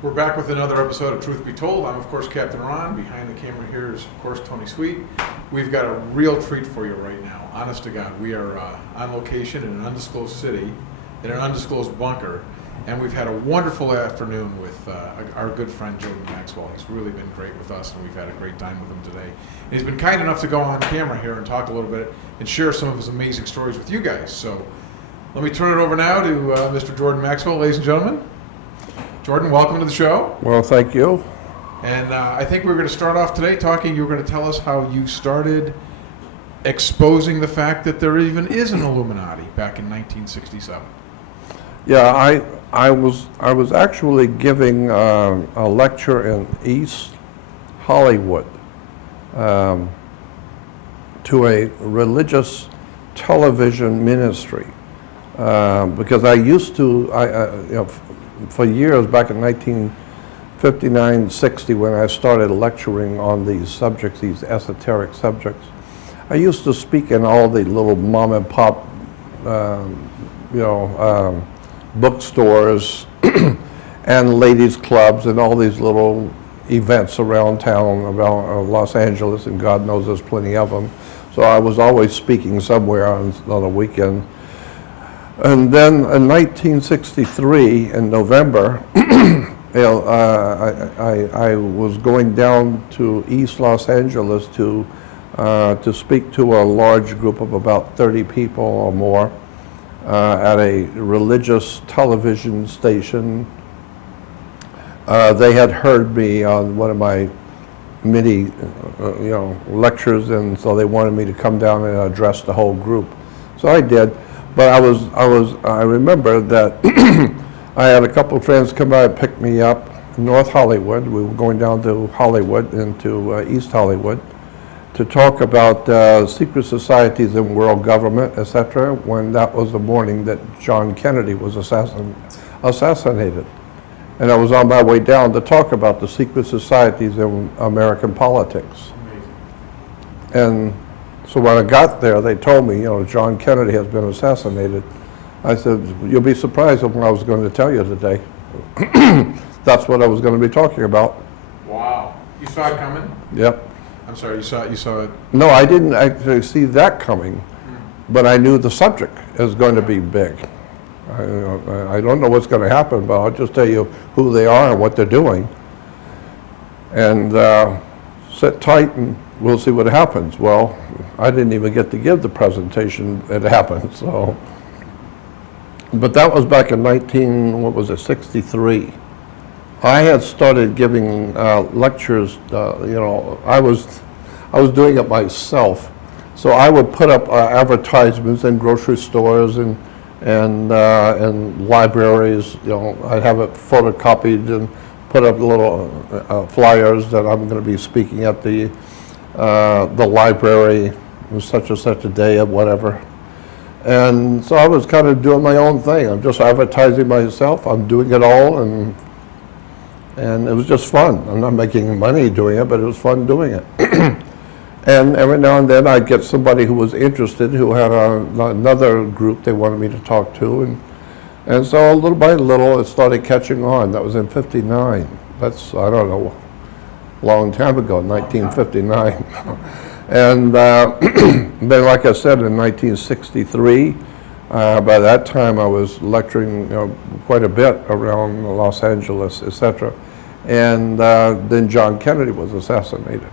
We're back with another episode of Truth Be Told. I'm, of course, Captain Ron. Behind the camera here is, of course, Tony Sweet. We've got a real treat for you right now. Honest to God, we are on location in an undisclosed city, in an undisclosed bunker, and we've had a wonderful afternoon with our good friend Jordan Maxwell. He's really been great with us, and we've had a great time with him today. And he's been kind enough to go on camera here and talk a little bit and share some of his amazing stories with you guys. So let me turn it over now to Mr. Jordan Maxwell, ladies and gentlemen. Jordan, welcome to the show. Well, thank you. And I think we're going to start off today talking, you were going to tell us how you started exposing the fact that there even is an Illuminati back in 1967. Yeah, I was actually giving a lecture in East Hollywood to a religious television ministry because I used to, for years back in 1959-60 when I started lecturing on these subjects, these esoteric subjects, I used to speak in all the little mom and pop, bookstores and ladies clubs and all these little events around town, around Los Angeles, and God knows there's plenty of them. So I was always speaking somewhere on a weekend. And then in 1963, in November, I was going down to East Los Angeles to speak to a large group of about 30 people or more at a religious television station. They had heard me on one of my many, lectures, and so they wanted me to come down and address the whole group. So I did. But I remember that I had a couple of friends come by and pick me up in North Hollywood. We were going down to Hollywood and to East Hollywood to talk about secret societies in world government, etc., when that was the morning that John Kennedy was assassinated. And I was on my way down to talk about the secret societies in American politics. And so when I got there, they told me, John Kennedy has been assassinated. I said, you'll be surprised at what I was going to tell you today. That's what I was going to be talking about. Wow. You saw it coming? Yep. I'm sorry, you saw it? No, I didn't actually see that coming, but I knew the subject is going to be big. I don't know what's going to happen, but I'll just tell you who they are and what they're doing. And sit tight and we'll see what happens. Well, I didn't even get to give the presentation. It happened, so. But that was back in 63. I had started giving lectures, I was doing it myself. So I would put up advertisements in grocery stores and libraries. I'd have it photocopied and put up little flyers that I'm going to be speaking at the library on such and such a day or whatever. And so I was kind of doing my own thing. I'm just advertising myself. I'm doing it all, and it was just fun. I'm not making money doing it, but it was fun doing it. And every now and then I'd get somebody who was interested, who had another group they wanted me to talk to, and so little by little it started catching on. That was in '59. That's, I don't know, a long time ago, 1959. And then, like I said, in 1963, by that time I was lecturing quite a bit around Los Angeles, etc. And then John Kennedy was assassinated.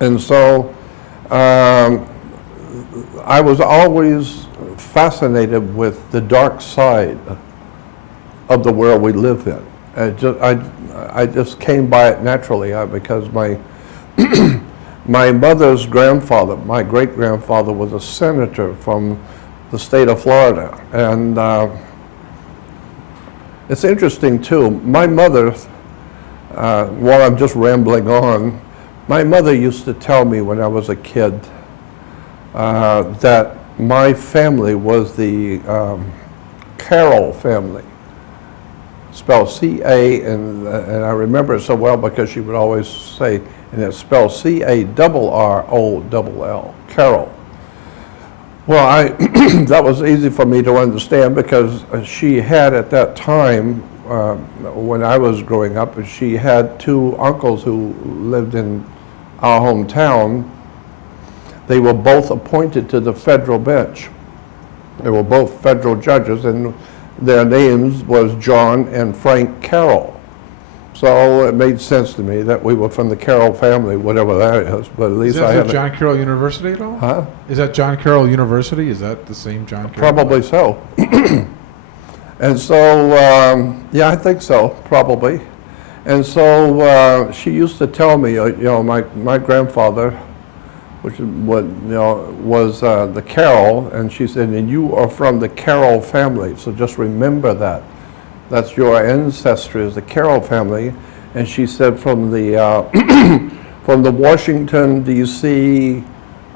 And so I was always fascinated with the dark side of the world we live in. I just came by it naturally because my my mother's grandfather, my great-grandfather, was a senator from the state of Florida. And it's interesting, too. My mother, while I'm just rambling on, my mother used to tell me when I was a kid that my family was the Carroll family, spelled C-A, and I remember it so well because she would always say, and it's spelled C-A-R-R-O-L-L, Carroll. Well, that was easy for me to understand because she had at that time when I was growing up, she had two uncles who lived in our hometown. They were both appointed to the federal bench. They were both federal judges, and their names was John and Frank Carroll. So it made sense to me that we were from the Carroll family, whatever that is. But at least I Is had that John Carroll University at all? Huh? Is that John Carroll University? Is that the same John Carroll? Probably so. And so, yeah, I think so, probably. And so she used to tell me, my grandfather, which is what, was the Carroll, and she said, and you are from the Carroll family, so just remember that. That's your ancestry is the Carroll family. And she said from the from the Washington, D.C.,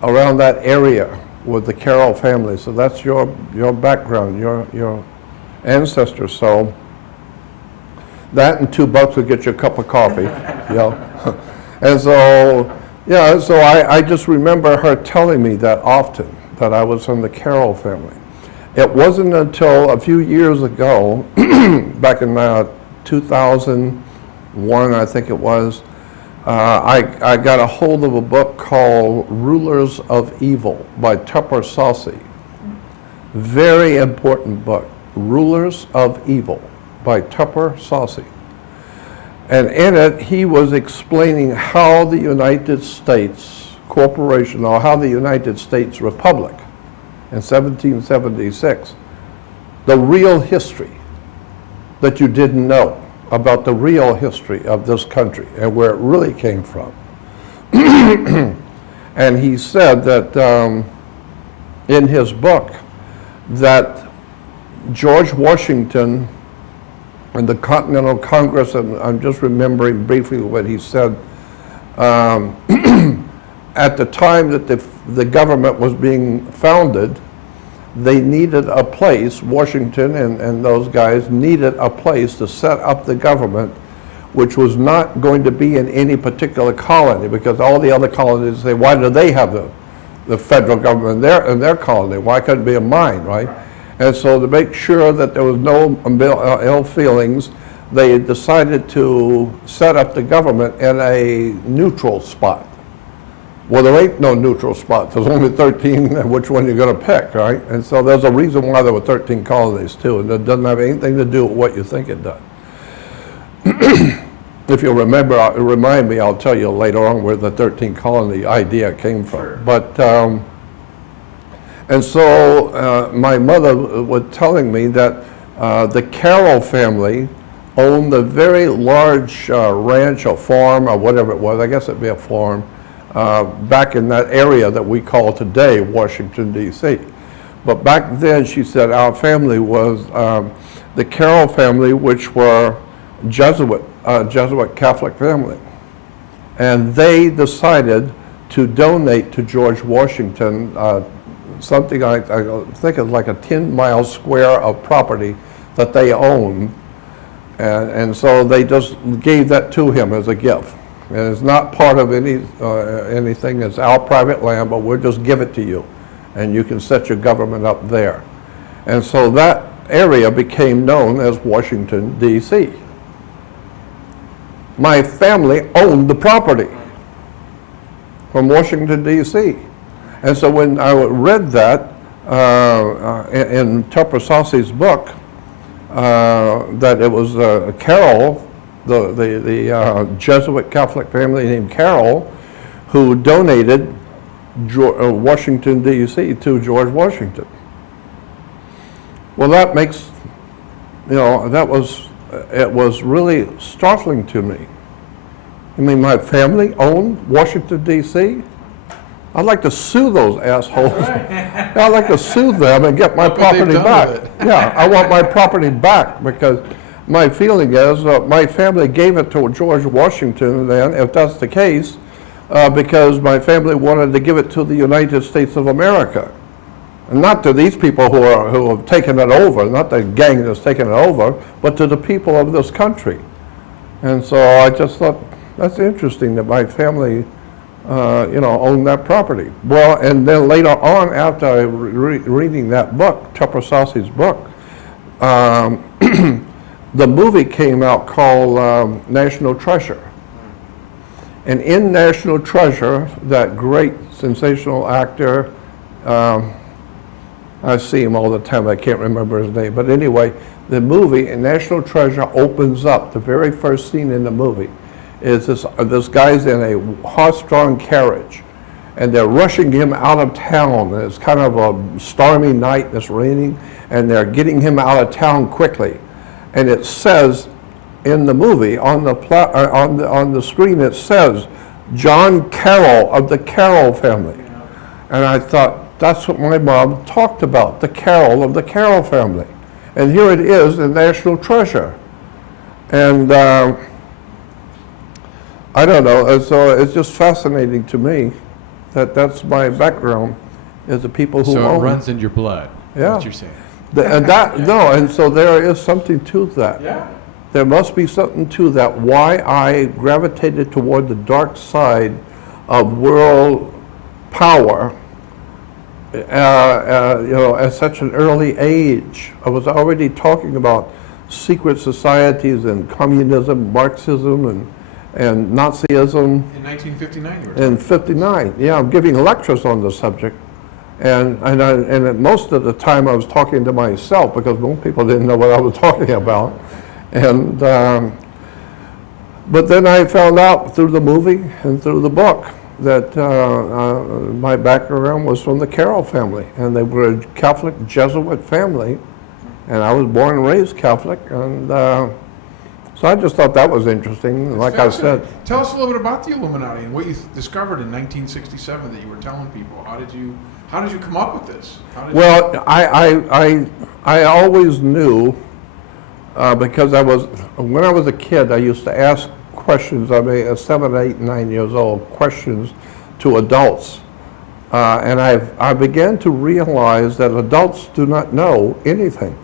around that area with the Carroll family. So that's your background, your ancestors. So that and $2 would get you a cup of coffee, And so, so I just remember her telling me that often, that I was from the Carroll family. It wasn't until a few years ago, back in 2001, I think it was, I got a hold of a book called Rulers of Evil by Tupper Saucy. Very important book, Rulers of Evil by Tupper Saucy. And in it, he was explaining how the United States Corporation, or how the United States Republic, in 1776, the real history that you didn't know about the real history of this country and where it really came from. And he said that in his book that George Washington and the Continental Congress, and I'm just remembering briefly what he said, at the time that the government was being founded, they needed a place, Washington and those guys needed a place to set up the government, which was not going to be in any particular colony, because all the other colonies say, why do they have the federal government in their colony? Why couldn't it be in mine, right? And so to make sure that there was no ill feelings, they decided to set up the government in a neutral spot. Well, there ain't no neutral spot. There's only 13, which one you're going to pick, right? And so there's a reason why there were 13 colonies, too, and it doesn't have anything to do with what you think it does. If you remember, remind me, I'll tell you later on where the 13 colony idea came from. Sure. But, and so my mother was telling me that the Carroll family owned a very large ranch or farm or whatever it was. I guess it'd be a farm. Back in that area that we call today Washington, D.C. But back then, she said, our family was the Carroll family, which were Jesuit Catholic family. And they decided to donate to George Washington something I think it's like a 10-mile square of property that they owned. And so they just gave that to him as a gift. And it's not part of anything, it's our private land, but we'll just give it to you. And you can set your government up there. And so that area became known as Washington, D.C. My family owned the property from Washington, D.C. And so when I read that in Tupper Saucy's book, that it was Carroll, the Jesuit Catholic family named Carroll, who donated Washington, D.C. to George Washington. Well, that makes, it was really startling to me. I mean, my family owned Washington, D.C.? I'd like to sue those assholes. I'd like to sue them and get my property back. Yeah, I want my property back, because my feeling is my family gave it to George Washington then, if that's the case, because my family wanted to give it to the United States of America. And not to these people who have taken it over, not the gang that's taken it over, but to the people of this country. And so I just thought, that's interesting that my family owned that property. Well, and then later on, after reading that book, Tupper Saucy's book, the movie came out called National Treasure. And in National Treasure, that great sensational actor, I see him all the time, I can't remember his name, but anyway, the movie in National Treasure opens up, the very first scene in the movie is this guy's in a horse-drawn carriage, and they're rushing him out of town. It's kind of a stormy night, it's raining, and they're getting him out of town quickly. And it says in the movie, on the screen, it says, John Carroll of the Carroll family. And I thought, that's what my mom talked about, the Carroll of the Carroll family. And here it is in National Treasure. And I don't know, so it's just fascinating to me that that's my background, is the people who So own. it runs in your blood, Yeah. what you're saying. And that, no, and so there is something to that. Yeah. There must be something to that, why I gravitated toward the dark side of world power, you know, at such an early age. I was already talking about secret societies and communism, Marxism, and Nazism. In 1959, you were In 59, yeah, I'm giving lectures on the subject. And most of the time I was talking to myself because most people didn't know what I was talking about. And, but then I found out through the movie and through the book that my background was from the Carroll family. And they were a Catholic Jesuit family. And I was born and raised Catholic. And so I just thought that was interesting. Like I said, Tell us a little bit about the Illuminati and what you discovered in 1967 that you were telling people. How did you come up with this? well, I always knew, because when I was a kid, I used to ask questions, I mean, at 7, 8, 9 years old, questions to adults. And I began to realize that adults do not know anything.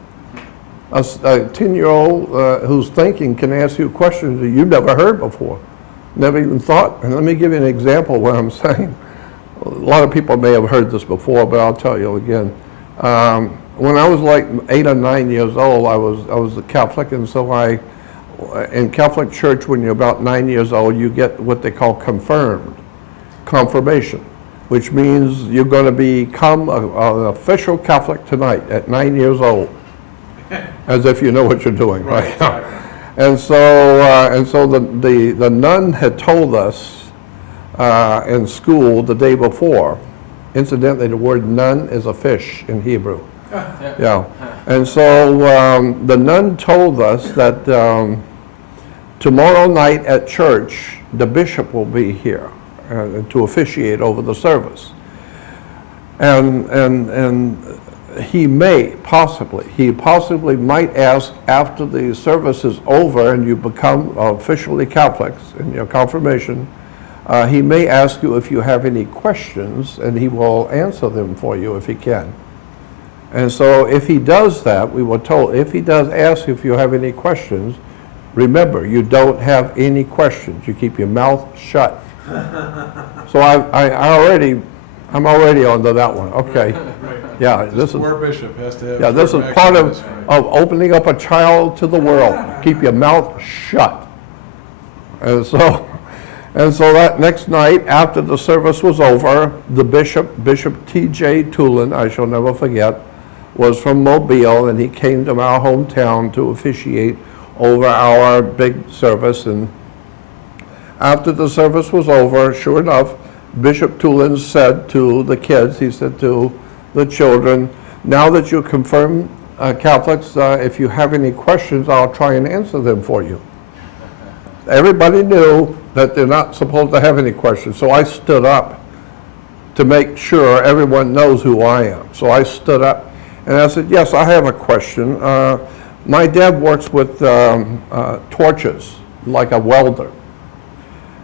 A 10-year-old who's thinking can ask you questions that you've never heard before, never even thought. And let me give you an example of what I'm saying. A lot of people may have heard this before, but I'll tell you again. When I was like 8 or 9 years old, I was a Catholic, and so in Catholic Church, when you're about 9 years old, you get what they call confirmation, which means you're going to become an official Catholic tonight at 9 years old, as if you know what you're doing, right? Exactly. And so the nun had told us in school the day before. Incidentally, the word nun is a fish in Hebrew. Yeah. And so the nun told us that tomorrow night at church, the bishop will be here to officiate over the service. And he possibly might ask after the service is over and you become officially Catholics in your confirmation, he may ask you if you have any questions, and he will answer them for you if he can. And so if he does that, we were told, if he does ask if you have any questions, remember, you don't have any questions. You keep your mouth shut. So I'm already onto that one. Okay. Right. Yeah, This this is, poor bishop has to have. yeah, this is short part action, right. of opening up a child to the world. Keep your mouth shut. And so that next night, after the service was over, the Bishop T.J. Tulin, I shall never forget, was from Mobile, and he came to our hometown to officiate over our big service. And after the service was over, sure enough, Bishop Tulin said to the kids, he said to the children, now that you're confirmed Catholics, if you have any questions, I'll try and answer them for you. Everybody knew that they're not supposed to have any questions, so I stood up to make sure everyone knows who I am. So I stood up and I said, yes, I have a question. My dad works with torches, like a welder.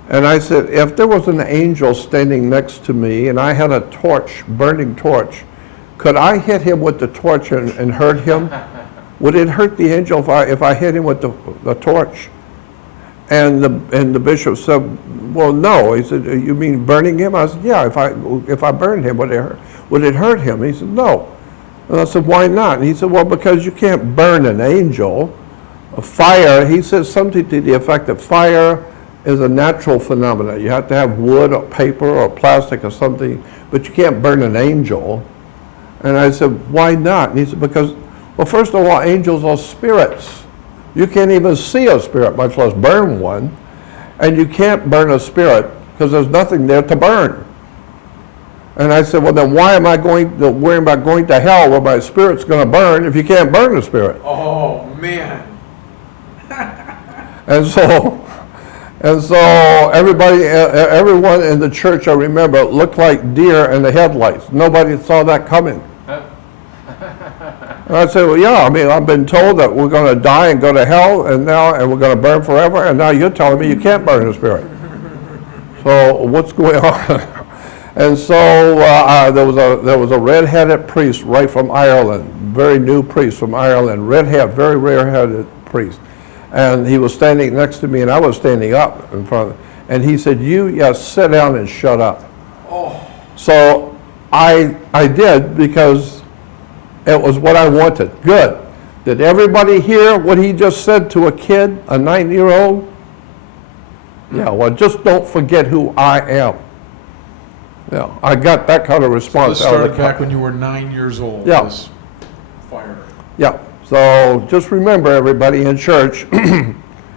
And I said, if there was an angel standing next to me and I had a torch, burning torch, could I hit him with the torch and hurt him? Would it hurt the angel if I hit him with the torch? And the bishop said, well, no. He said, you mean burning him? I said, yeah, if I burned him, would it hurt him? He said, no. And I said, why not? And he said, well, because you can't burn an angel. fire, he says something to the effect that fire is a natural phenomenon. You have to have wood or paper or plastic or something, but you can't burn an angel. And I said, why not? And he said, because, well, first of all, angels are spirits. You can't even see a spirit, much less burn one. And you can't burn a spirit because there's nothing there to burn. And I said, well, then why am I worrying about going to hell where my spirit's going to burn if you can't burn the spirit? Oh, man. And so everyone in the church, I remember, looked like deer in the headlights. Nobody saw that coming. And I said, well, yeah, I mean, I've been told that we're going to die and go to hell, and we're going to burn forever, and now you're telling me you can't burn the spirit. So what's going on? And so there was a red-headed priest right from Ireland, very new priest from Ireland, red-headed, very rare-headed priest. And he was standing next to me, and I was standing up in front of him. And he said, sit down and shut up. Oh. So I did, because it was what I wanted. Good. Did everybody hear what he just said to a kid, a 9-year-old? Yeah, well, just don't forget who I am. Yeah, I got that kind of response So this out of started the back when you were 9 years old, Yeah. this fire. Yeah, so just remember, everybody in church,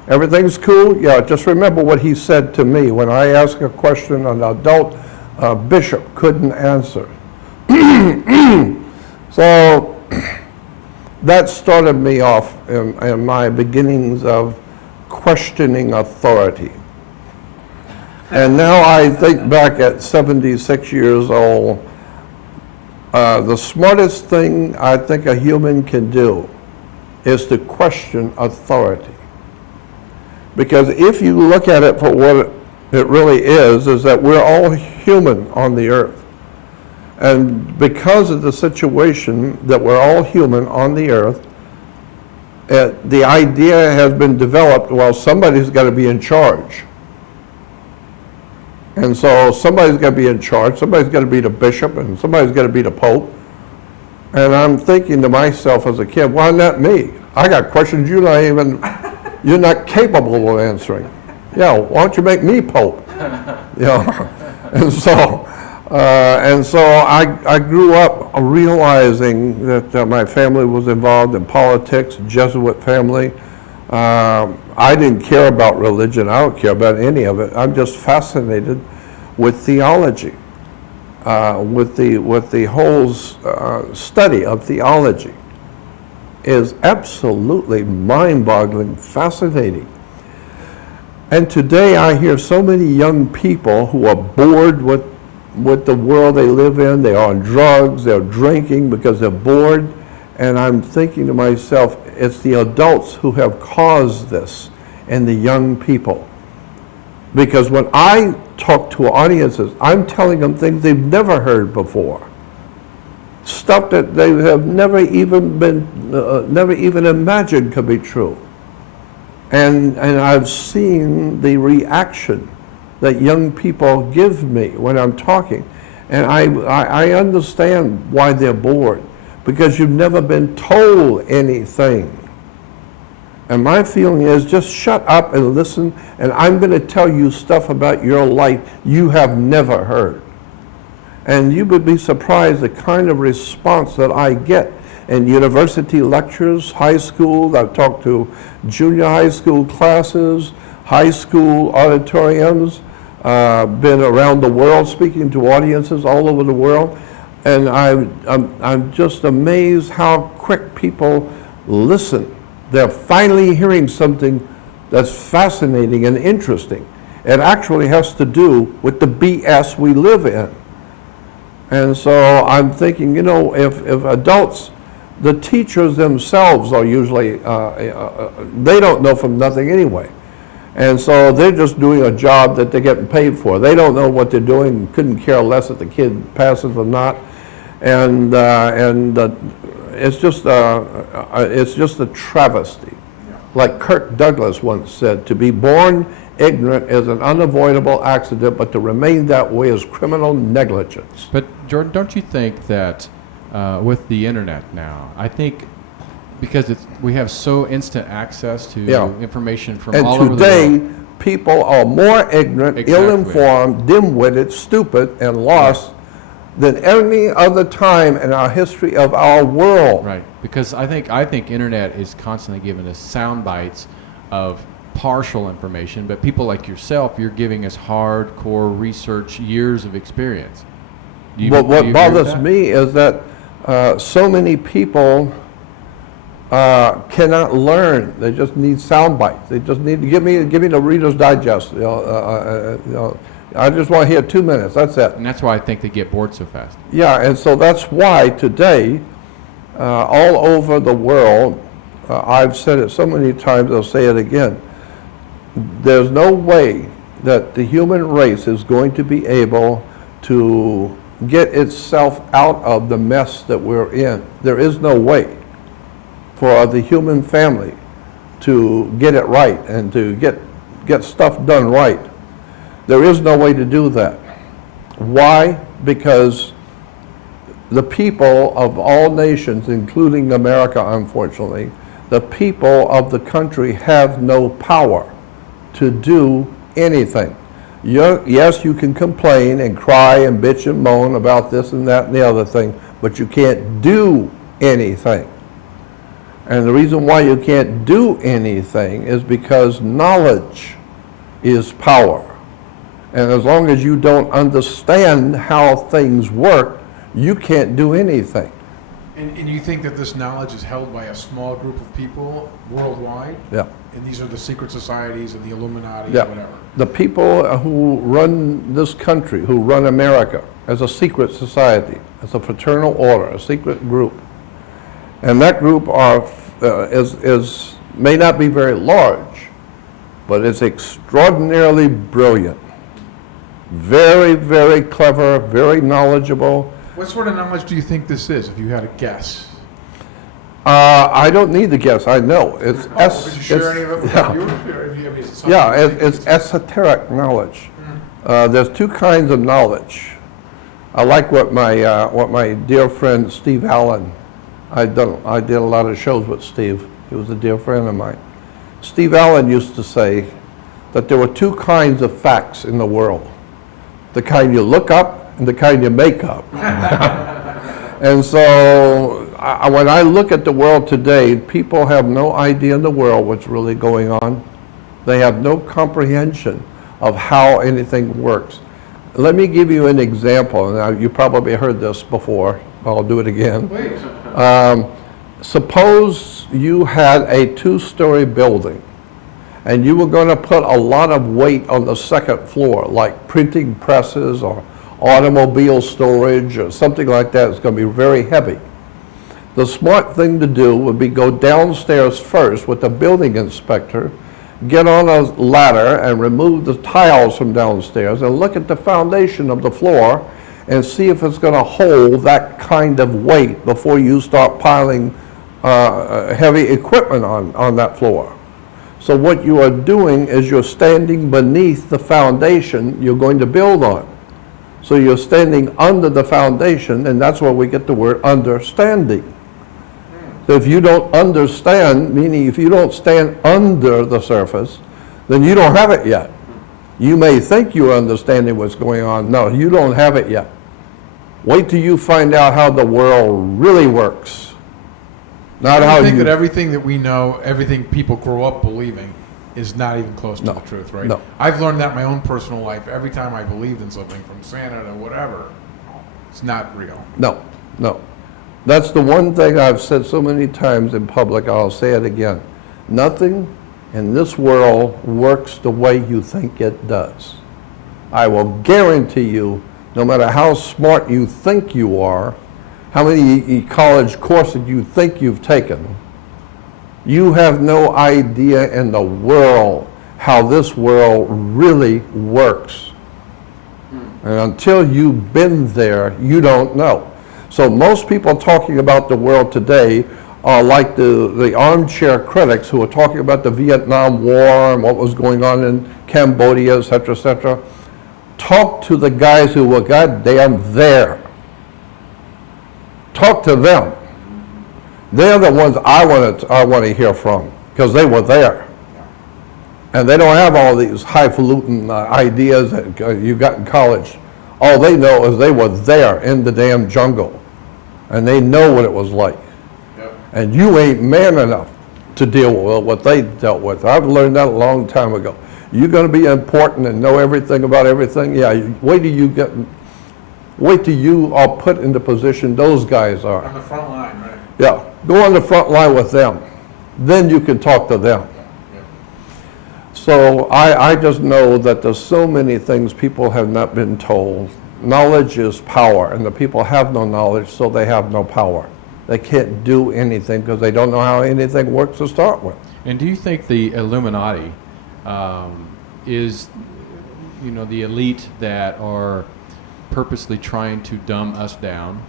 everything's cool. Yeah, just remember what he said to me when I asked a question an adult bishop couldn't answer. So that started me off in my beginnings of questioning authority. And now I think back at 76 years old, the smartest thing I think a human can do is to question authority. Because if you look at it for what it really is that we're all human on the earth. And because of the situation that we're all human on the earth, the idea has been developed, well, somebody's got to be in charge. And so somebody's got to be in charge, somebody's got to be the bishop, and somebody's got to be the pope. And I'm thinking to myself as a kid, why not me? I got questions you're not capable of answering. Yeah, why don't you make me pope? You know? And so I grew up realizing that my family was involved in politics, Jesuit family. I didn't care about religion. I don't care about any of it. I'm just fascinated with theology, with the whole study of theology is absolutely mind-boggling, fascinating. And today I hear so many young people who are bored with the world they live in. They're on drugs, they're drinking because they're bored. And I'm thinking to myself, it's the adults who have caused this and the young people. Because when I talk to audiences, I'm telling them things they've never heard before. Stuff that they have never even imagined could be true. And I've seen the reaction that young people give me when I'm talking. And I understand why they're bored. Because you've never been told anything. And my feeling is just shut up and listen, and I'm going to tell you stuff about your life you have never heard. And you would be surprised the kind of response that I get in university lectures, high school. I've talked to junior high school classes, high school auditoriums, been around the world speaking to audiences all over the world. And I'm just amazed how quick people listen. They're finally hearing something that's fascinating and interesting. It actually has to do with the BS we live in. And so I'm thinking, if adults, the teachers themselves are usually, they don't know from nothing anyway. And so they're just doing a job that they're getting paid for. They don't know what they're doing, couldn't care less if the kid passes or not. And it's just a travesty. Yeah. Like Kirk Douglas once said, to be born ignorant is an unavoidable accident, but to remain that way is criminal negligence. But Jordan, don't you think that with the internet now, I think Because we have so instant access to Yeah. information from And all over the today, world. people are more ignorant, Exactly. ill-informed, dim-witted, stupid, and lost than any other time in our history of our world. Right, because I think internet is constantly giving us sound bites of partial information, but people like yourself, you're giving us hardcore research, years of experience. What do you agree with bothers that? me is that so many people cannot learn. They just need sound bites. They just need to give me the Reader's Digest. I just want to hear 2 minutes. That's it. And that's why I think they get bored so fast. Yeah, and so that's why today, all over the world, I've said it so many times, I'll say it again, there's no way that the human race is going to be able to get itself out of the mess that we're in. There is no way for the human family to get it right and to get stuff done right. There is no way to do that. Why? Because the people of all nations, including America, unfortunately, the people of the country have no power to do anything. Yes, you can complain and cry and bitch and moan about this and that and the other thing, but you can't do anything. And the reason why you can't do anything is because knowledge is power. And as long as you don't understand how things work, you can't do anything. And you think that this knowledge is held by a small group of people worldwide? Yeah. And these are the secret societies and the Illuminati Yeah. and whatever? The people who run this country, who run America, as a secret society, as a fraternal order, a secret group. And that group may not be very large, but it's extraordinarily brilliant. Very, very clever, very knowledgeable. What sort of knowledge do you think this is, if you had a guess? I don't need to guess, I know. It's Would you share any of it with yeah. viewers? Or if you have something Yeah, you think it's is- esoteric knowledge. There's two kinds of knowledge. I like what my dear friend Steve Allen, I did a lot of shows with Steve. He was a dear friend of mine. Steve Allen used to say that there were two kinds of facts in the world. The kind you look up and the kind you make up. And so when I look at the world today, people have no idea in the world what's really going on. They have no comprehension of how anything works. Let me give you an example. Now, you probably heard this before. I'll do it again. Please. Suppose you had a two-story building and you were going to put a lot of weight on the second floor, like printing presses or automobile storage or something like that. It's going to be very heavy. The smart thing to do would be go downstairs first with the building inspector, get on a ladder and remove the tiles from downstairs and look at the foundation of the floor and see if it's going to hold that kind of weight before you start piling heavy equipment on that floor. So what you are doing is you're standing beneath the foundation you're going to build on. So you're standing under the foundation, and that's where we get the word understanding. So if you don't understand, meaning if you don't stand under the surface, then you don't have it yet. You may think you're understanding what's going on. No, you don't have it yet. Wait till you find out how the world really works. Not how I think you... that everything that we know, everything people grow up believing, is not even close to No. the truth, right? No. I've learned that in my own personal life. Every time I believed in something, from Santa to whatever, it's not real. No, no. That's the one thing I've said so many times in public, I'll say it again. Nothing in this world works the way you think it does. I will guarantee you, no matter how smart you think you are, how many college courses you think you've taken, you have no idea in the world how this world really works. And until you've been there, you don't know. So most people talking about the world today are like the armchair critics who are talking about the Vietnam War and what was going on in Cambodia, et cetera, talk to the guys who were goddamn there. Talk to them. They're the ones I want to hear from, because they were there. And they don't have all these highfalutin ideas that you got in college. All they know is they were there in the damn jungle, and they know what it was like. Yep. And you ain't man enough to deal with what they dealt with. I've learned that a long time ago. You're going to be important and know everything about everything. Yeah, wait till you are put in the position those guys are. On the front line, right? Yeah, go on the front line with them. Then you can talk to them. Yeah. So I just know that there's so many things people have not been told. Knowledge is power, and the people have no knowledge, so they have no power. They can't do anything because they don't know how anything works to start with. And do you think the Illuminati is, the elite that are purposely trying to dumb us down?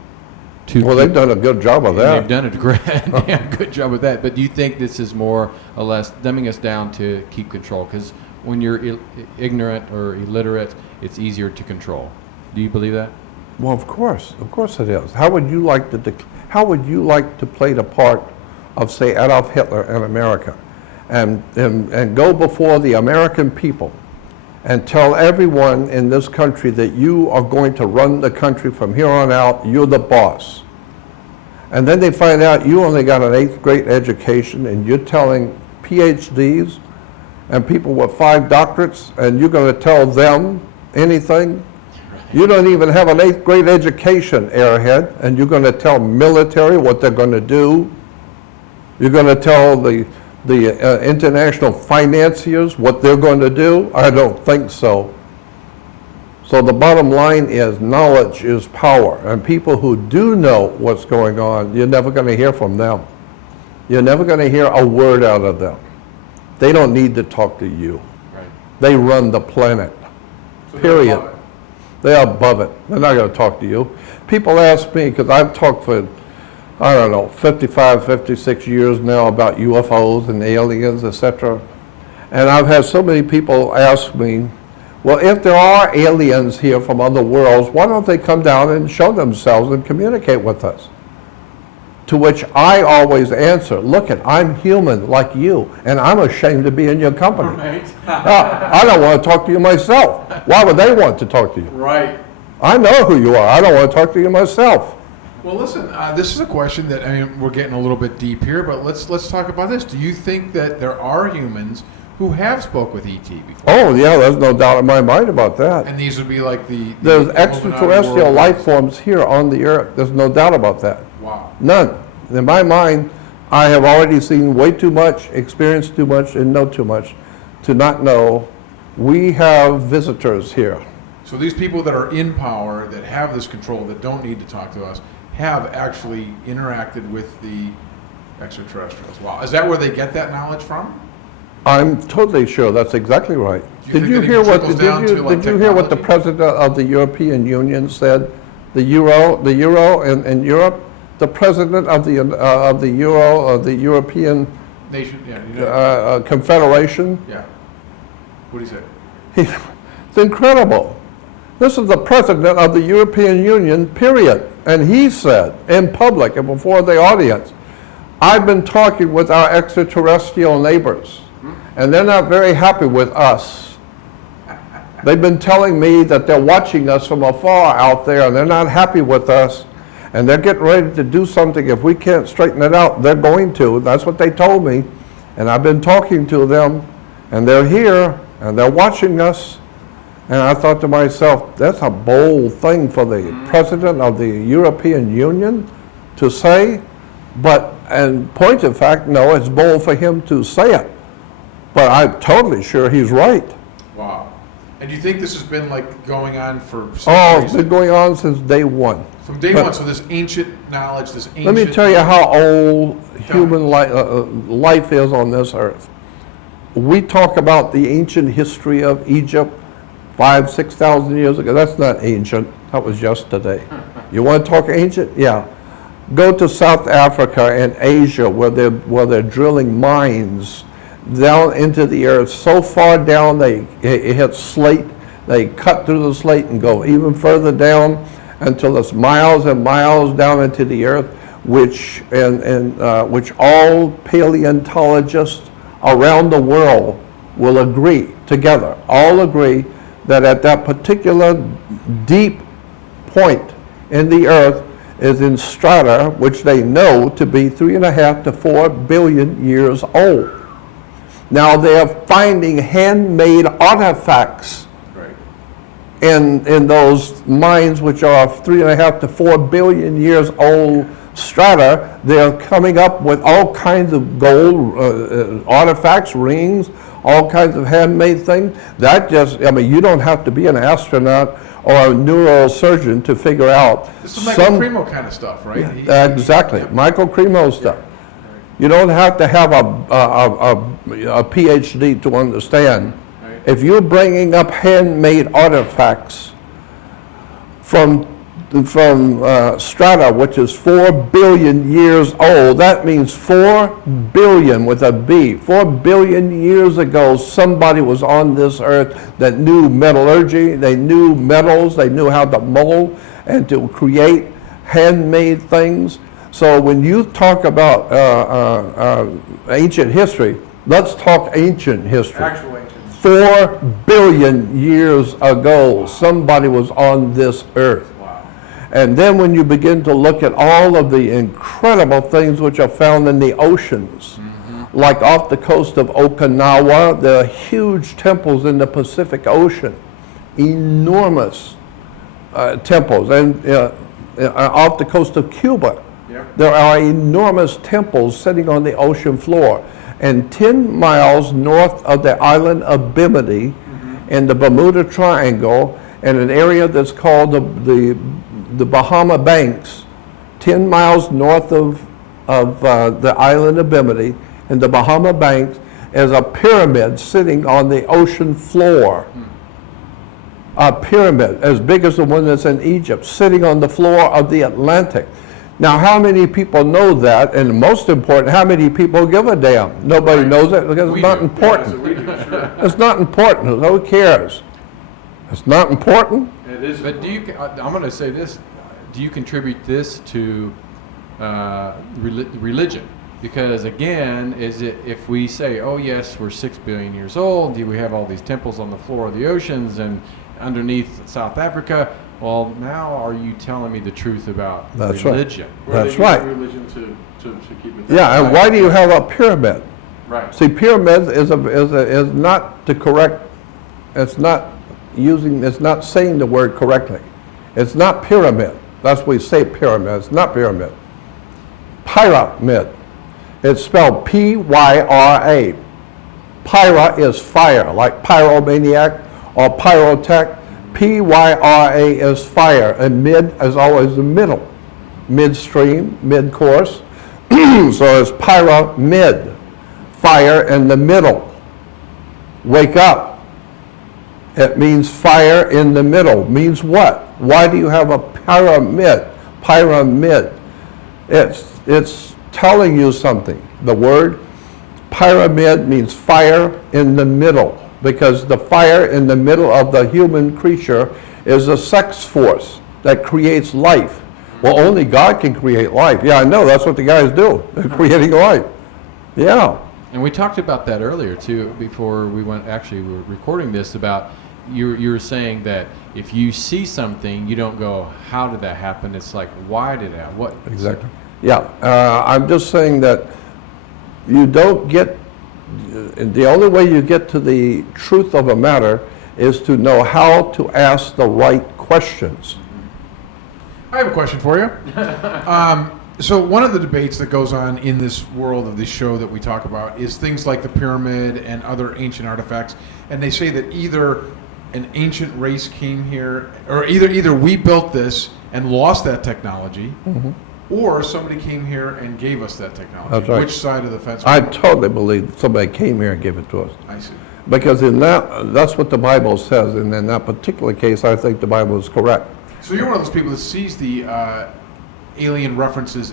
Well, they've done a good job of that. They've done a damn good job with that. But do you think this is more or less dumbing us down to keep control? Because when you're ignorant or illiterate, it's easier to control. Do you believe that? Well, of course it is. How would you like to play the part of, say, Adolf Hitler in America, and go before the American people and tell everyone in this country that you are going to run the country from here on out, you're the boss. And then they find out you only got an 8th grade education, and you're telling PhDs and people with 5 doctorates, and you're going to tell them anything? You don't even have an 8th grade education, airhead, and you're going to tell military what they're going to do? You're going to tell the international financiers what they're going to do? I don't think so. So the bottom line is knowledge is power, and people who do know what's going on, you're never going to hear from them. You're never going to hear a word out of them. They don't need to talk to you. Right. They run the planet, So period. They're above it. They're not going to talk to you. People ask me, because I've talked for, 55, 56 years now about UFOs and aliens, etc. And I've had so many people ask me, well, if there are aliens here from other worlds, why don't they come down and show themselves and communicate with us? To which I always answer, look, I'm human like you, and I'm ashamed to be in your company. Right. I don't want to talk to you myself. Why would they want to talk to you? Right. I know who you are. I don't want to talk to you myself. Well, listen, this is a question that, we're getting a little bit deep here, but let's talk about this. Do you think that there are humans who have spoke with ET before? Oh, yeah, there's no doubt in my mind about that. And these would be like There's the extraterrestrial world. life forms here on the Earth. There's no doubt about that. Wow. None. In my mind, I have already seen way too much, experienced too much, and know too much to not know we have visitors here. So these people that are in power, that have this control, that don't need to talk to us, have actually interacted with the extraterrestrials. Wow. Is that where they get that knowledge from? I'm totally sure that's exactly right. Do you Did think you that it hear what trickles down to, like, did you hear what the technology? president of the European Union said? The euro in Europe, the president of the European Nation, yeah. Confederation. Yeah. What do you say? It's incredible. This is the president of the European Union, period. And he said in public and before the audience, I've been talking with our extraterrestrial neighbors, and they're not very happy with us. They've been telling me that they're watching us from afar out there, and they're not happy with us, and they're getting ready to do something. If we can't straighten it out, they're going to. That's what they told me. And I've been talking to them, and they're here, and they're watching us. And I thought to myself, that's a bold thing for the president of the European Union to say. But, in point of fact, no, it's bold for him to say it. But I'm totally sure he's right. Wow. And do you think this has been like going on for Oh, centuries? it's been going on since day one. From day But- one, so this ancient knowledge, this ancient... Let me tell you how old human life is on this earth. We talk about the ancient history of Egypt 5,000, 6,000 years ago. That's not ancient. That was yesterday. You want to talk ancient? Yeah. Go to South Africa and Asia where they're drilling mines down into the earth. So far down it hits slate. They cut through the slate and go even further down until it's miles and miles down into the earth, which which all paleontologists around the world will agree together, all agree that at that particular deep point in the earth is in strata which they know to be 3.5 to 4 billion years old. Now they are finding handmade artifacts in those mines which are 3.5 to 4 billion years old strata. They're coming up with all kinds of gold artifacts, rings, all kinds of handmade things. That just, I mean, you don't have to be an astronaut or a neurosurgeon to figure out. This is Michael Cremo kind of stuff, right? Exactly, Michael Cremo stuff. You don't have to have a PhD to understand. Right. If you're bringing up handmade artifacts from strata, which is 4 billion years old, that means 4 billion with a B. 4 billion years ago, somebody was on this earth that knew metallurgy, they knew metals, they knew how to mold and to create handmade things. So when you talk about ancient history, let's talk ancient history. Actual ancient. 4 billion years ago, somebody was on this earth. And then when you begin to look at all of the incredible things which are found in the oceans, like off the coast of Okinawa, there are huge temples in the Pacific Ocean, enormous temples. And off the coast of Cuba, there are enormous temples sitting on the ocean floor. And 10 miles north of the island of Bimini, in the Bermuda Triangle, in an area that's called the Bahama Banks, 10 miles north of the island of Bimini, in the Bahama Banks, is a pyramid sitting on the ocean floor. A pyramid as big as the one that's in Egypt, sitting on the floor of the Atlantic. Now, how many people know that? And most important, how many people give a damn? Nobody knows it because it's not important. It's not important. Who cares? It's not important. It is. But do you? I'm going to say this. Do you contribute this to religion? Because again, is it if we say, oh yes, we're 6 billion years old, do we have all these temples on the floor of the oceans and underneath South Africa? Well, now are you telling me the truth about religion? That's right. Religion to keep it. Yeah, and why do you have a pyramid? Right. See, pyramid is not the correct. It's not saying the word correctly. It's not pyramid. That's what we say pyramid. It's not pyramid. Pyramid. It's spelled P-Y-R-A. Pyra is fire, like pyromaniac or pyrotech. P-Y-R-A is fire, and mid is always the middle. Midstream, mid-course. So it's pyramid, fire in the middle. Wake up. It means fire in the middle. Means what? Why do you have a pyramid? Pyramid. It's telling you something. The word pyramid means fire in the middle, because the fire in the middle of the human creature is a sex force that creates life. Well, only God can create life. Yeah, I know. That's what the guys do. They're creating life. Yeah. And we talked about that earlier too, before we went. Actually, we were recording this about. You were saying that if you see something, you don't go, how did that happen? It's like, why did that? What? Exactly. Yeah. I'm just saying that you don't get, the only way you get to the truth of a matter is to know how to ask the right questions. I have a question for you. So one of the debates that goes on in this world of this show that we talk about is things like the pyramid and other ancient artifacts. And they say that either an ancient race came here, or either we built this and lost that technology, or somebody came here and gave us that technology. That's right. Which side of the fence? I totally believe somebody came here and gave it to us. I see. Because that's what the Bible says, and in that particular case, I think the Bible is correct. So you're one of those people that sees the alien references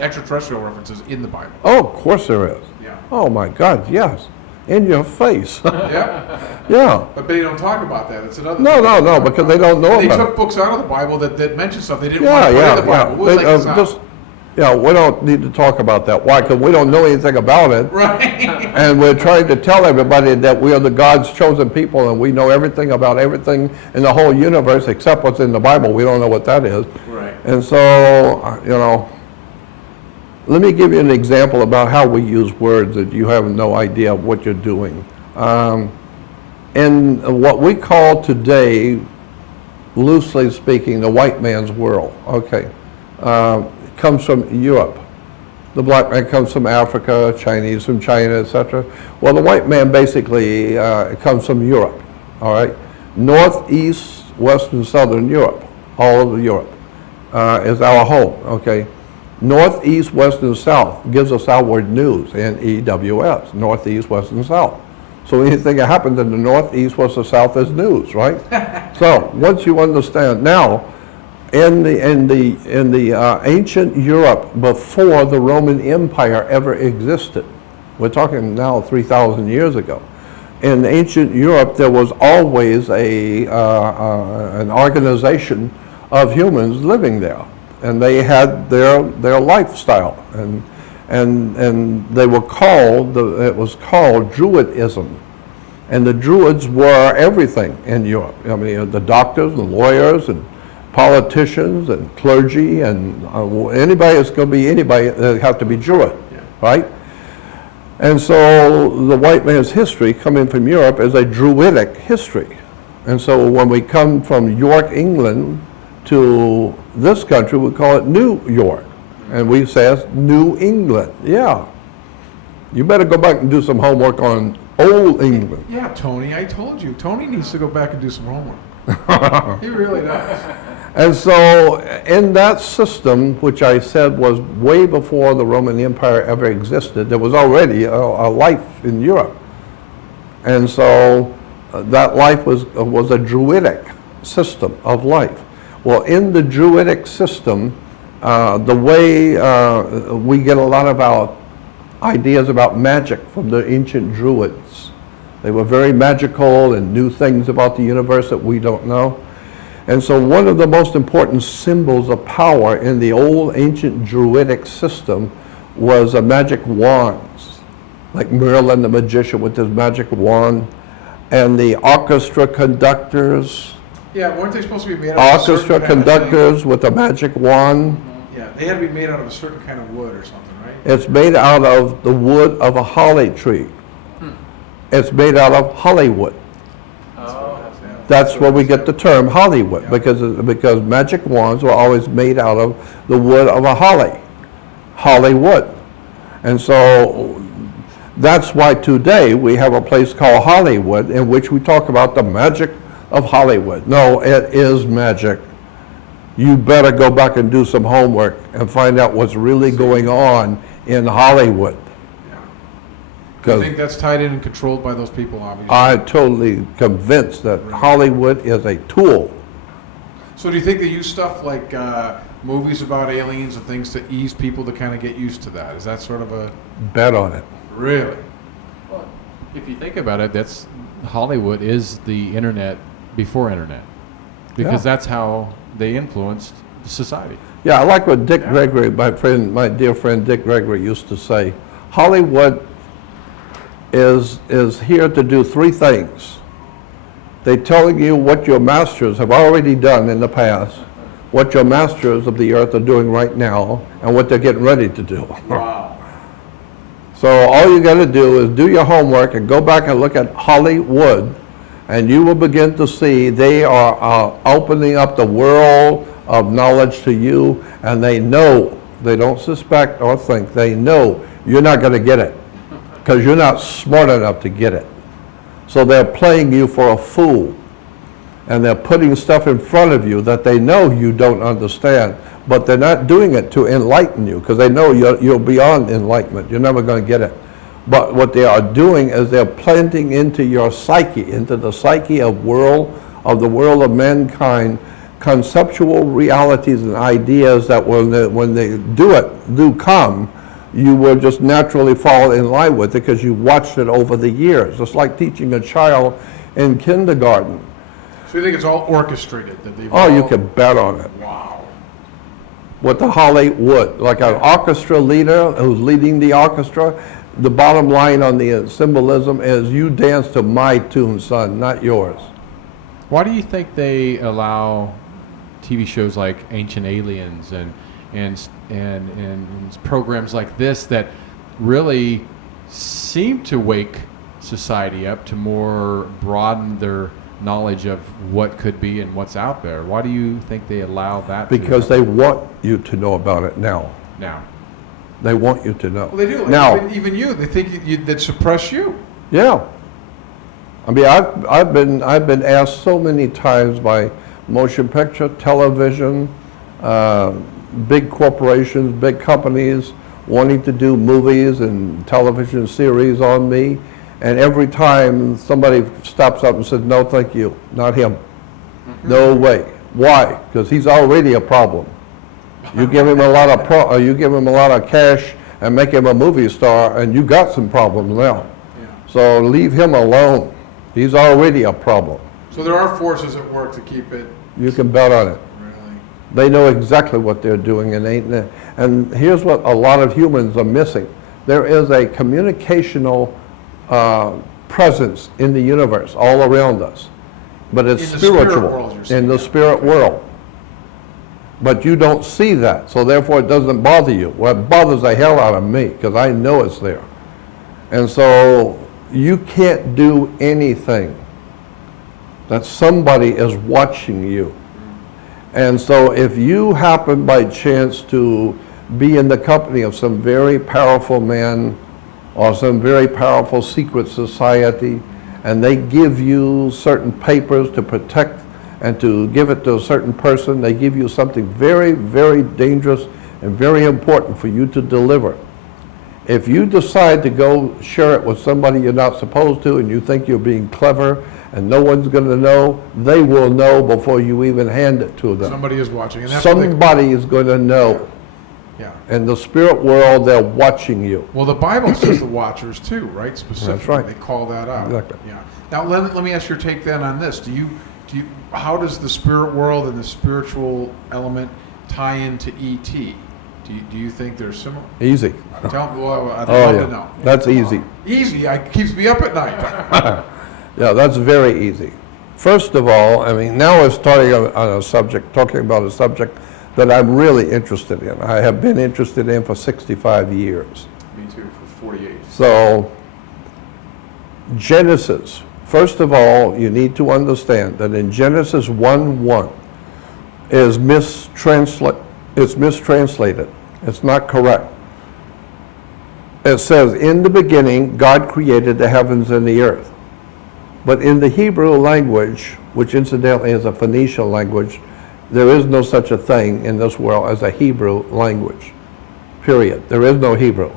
extraterrestrial references in the Bible. Oh, of course there is. Yeah. Oh my God, yes. In your face. Yeah. Yeah. But they don't talk about that. It's another. No, because they don't know They about took it. books out of the Bible that mention stuff they didn't want to put in the Bible. What was like this out? Yeah, we don't need to talk about that. Why? Because we don't know anything about it. Right. And we're trying to tell everybody that we are the God's chosen people and we know everything about everything in the whole universe except what's in the Bible. We don't know what that is. Right. And so, let me give you an example about how we use words that you have no idea what you're doing. In what we call today, loosely speaking, the white man's world, okay, comes from Europe. The black man comes from Africa, Chinese from China, etc. Well, the white man basically comes from Europe, all right? North, east, west, and southern Europe, all of Europe is our home, okay? North, east, west, and south gives us our news, N-E-W-S, north, east, west, and south. So anything that happens in the north, east, west, or south is news, right? So once you understand, now, in the ancient Europe before the Roman Empire ever existed, we're talking now 3,000 years ago. In ancient Europe, there was always an organization of humans living there, and they had their lifestyle, and they were called, it was called Druidism. And the Druids were everything in Europe. I mean, the doctors and lawyers and politicians and clergy and anybody that's going to be anybody have to be Druid, right? And so the white man's history coming from Europe is a Druidic history. And so when we come from York, England to this country, we call it New York. And we say it's New England. Yeah. You better go back and do some homework on Old England. Yeah, Tony, I told you. Tony needs to go back and do some homework. He really does. And so in that system, which I said was way before the Roman Empire ever existed, there was already a life in Europe. And so that life was a Druidic system of life. Well, in the Druidic system, the way we get a lot of our ideas about magic from the ancient Druids. They were very magical and knew things about the universe that we don't know. And so one of the most important symbols of power in the old ancient Druidic system was magic wands, like Merlin the magician with his magic wand, and the orchestra conductors. Yeah, weren't they supposed to be made out of a certain Orchestra kind of conductors with a magic wand. thing? Yeah, they had to be made out of a certain kind of wood or something, right? It's made out of the wood of a holly tree. It's made out of Hollywood. That's where we get the term Hollywood, because magic wands were always made out of the wood of a Hollywood. And so that's why today we have a place called Hollywood in which we talk about the magic of Hollywood. No, it is magic. You better go back and do some homework and find out what's really going on in Hollywood. I think that's tied in and controlled by those people, obviously. I'm totally convinced that Hollywood is a tool. So do you think they use stuff like movies about aliens and things to ease people to kind of get used to that? Is that sort of a... Bet on it. Really? Well, if you think about it, that's Hollywood is the internet before internet, because that's how they influenced society. Yeah, I like what Dick Gregory, my dear friend Dick Gregory used to say. Hollywood is here to do three things. They're telling you what your masters have already done in the past, what your masters of the earth are doing right now, and what they're getting ready to do. Wow. So all you got to do is do your homework and go back and look at Hollywood, and you will begin to see they are opening up the world of knowledge to you, and they know, they don't suspect or think, they know you're not going to get it, because you're not smart enough to get it. So they're playing you for a fool, and they're putting stuff in front of you that they know you don't understand, but they're not doing it to enlighten you, because they know you're beyond enlightenment. You're never going to get it. But what they are doing is they're planting into your psyche, into the psyche of the world of mankind, conceptual realities and ideas that when they do come, you will just naturally fall in line with it because you watched it over the years. It's like teaching a child in kindergarten. So you think it's all orchestrated? That they've Oh, you can bet on it. Wow. with the Hollywood, like an orchestra leader who's leading the orchestra. The bottom line on the symbolism is you dance to my tune, son, not yours. Why do you think they allow TV shows like Ancient Aliens and programs like this that really seem to wake society up to more broaden their knowledge of what could be and what's out there? Why do you think they allow that? Because they want you to know about it now. Now. They want you to know. Well, they do. Now, Even you, they think that suppress you. yeah. I mean, I've been asked so many times by motion picture, television, big corporations, big companies wanting to do movies and television series on me, and every time somebody stops up and says, "No, thank you, not him, no way." Why? Because he's already a problem. You give him a lot of cash and make him a movie star, and you got some problems now. Yeah. So leave him alone. He's already a problem. So there are forces at work to keep it. You can bet on it. Really. They know exactly what they're doing, and here's what a lot of humans are missing. There is a communicational presence in the universe all around us, but it's In the spirit spiritual world, you're saying. in the spirit world. But you don't see that, so therefore it doesn't bother you. Well, it bothers the hell out of me because I know it's there. And so you can't do anything that somebody is watching you. And so if you happen by chance to be in the company of some very powerful man or some very powerful secret society, and they give you certain papers to protect and to give it to a certain person, they give you something very, very dangerous and very important for you to deliver. If you decide to go share it with somebody you're not supposed to and you think you're being clever and no one's going to know, they will know before you even hand it to them. Somebody is watching. And that's what Somebody is going to know. yeah. In the spirit world, they're watching you. Well, the Bible says the watchers too, right? Specifically, That's right. They call that out. Exactly. Yeah. Now let me ask your take then on this. How does the spirit world and the spiritual element tie into ET? Do you think they're similar? Easy. Tell me. Well, I'd Oh, love yeah. to know. That's easy. Easy. Keeps me up at night. Yeah, that's very easy. First of all, I mean, now we're starting on a subject, talking about a subject that I'm really interested in. I have been interested in for 65 years. Me too. For 48. So, Genesis. First of all, you need to understand that in Genesis 1:1 is it's mistranslated. It's not correct. It says, "In the beginning, God created the heavens and the earth." But in the Hebrew language, which incidentally is a Phoenician language, there is no such a thing in this world as a Hebrew language, period. There is no Hebrew.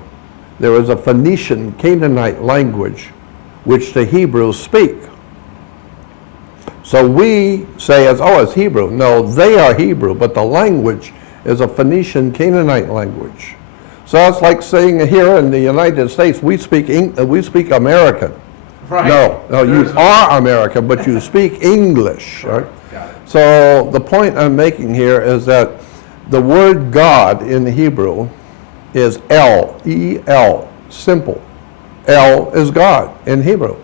There is a Phoenician Canaanite language which the Hebrews speak. So we say it's Hebrew. No, they are Hebrew, but the language is a Phoenician Canaanite language. So it's like saying here in the United States, we speak American. Right. No, you are American, but you speak English. Right? Got it. So the point I'm making here is that the word God in Hebrew is El, E-L, simple. El is God in Hebrew.